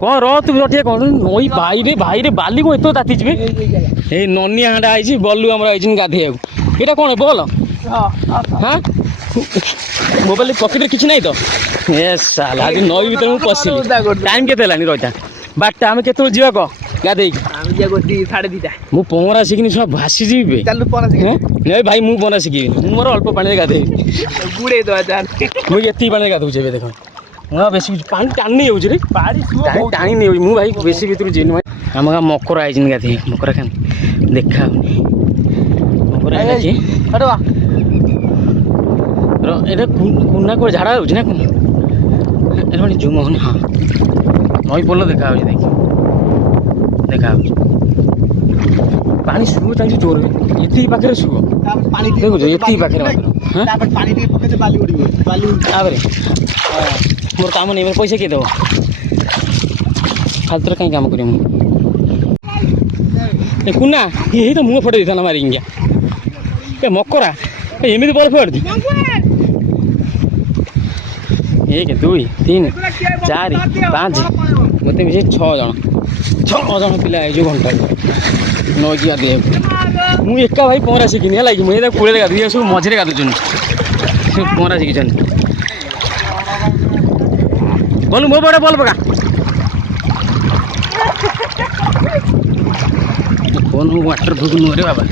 कौन रो तू रटिया कौन नई भाई रे बाली को एतो ताती जिबे ए नन्नी हांडा आइछि बल्लू हमरा आइछि गाधेया एटा कोन बोल हां मोबाइल पॉकेट रे किछ नै तो ए साला आज नई भीतर मु पसिली टाइम केते लानी रटा बाटा हम केतो जीवा को गाधेई हम जे गोटी 2:30 मु पोंगरा सिखनी सब भासी जीबे चल पोरा सिख नै भाई मु पोंगरा सिखी मु मोर अल्प पानी रे गाधेई गुडे दो जान मु एती पानी रे गाधु जेबे देखो हां बेसी पानी टानी होउछ रे पाड़ी सुओ टाणी नहीं मु भाई बेसी भीतर जेनु हम मकर आइजिन गाधे मकर खान देखा मकर आइछि हटवा रो एटा कुन्ना को झाड़ा होछ ना कुन एटा माने जुम होनी हां नई पोल देखा होछ देखा होछ पानी सुओ तांची जोर एती पाखरे सुओ पानी देखो जो एती पाखरे हां तापर पानी दे पके बाली उड़ी बाली आबरे मोर काम नहीं मेरे पैसे के दो फालतू कहीं काम करी ए कुन्ना ये तो मुंह फटे देता ना मारी गया ए मकरा ए एमिति बल फट 1 2 3 4 5 मते मिसे 6 जन पिला आइ जो घंटा नजिया दे मु एका भाई पोरा सिखिनी हला कि मु एदा कुळे गादु ये सब मझरे गादु जन पोरा सिखि जन बोलू मो बड़ा बोल पका कौन वाटर भूख रे बाबा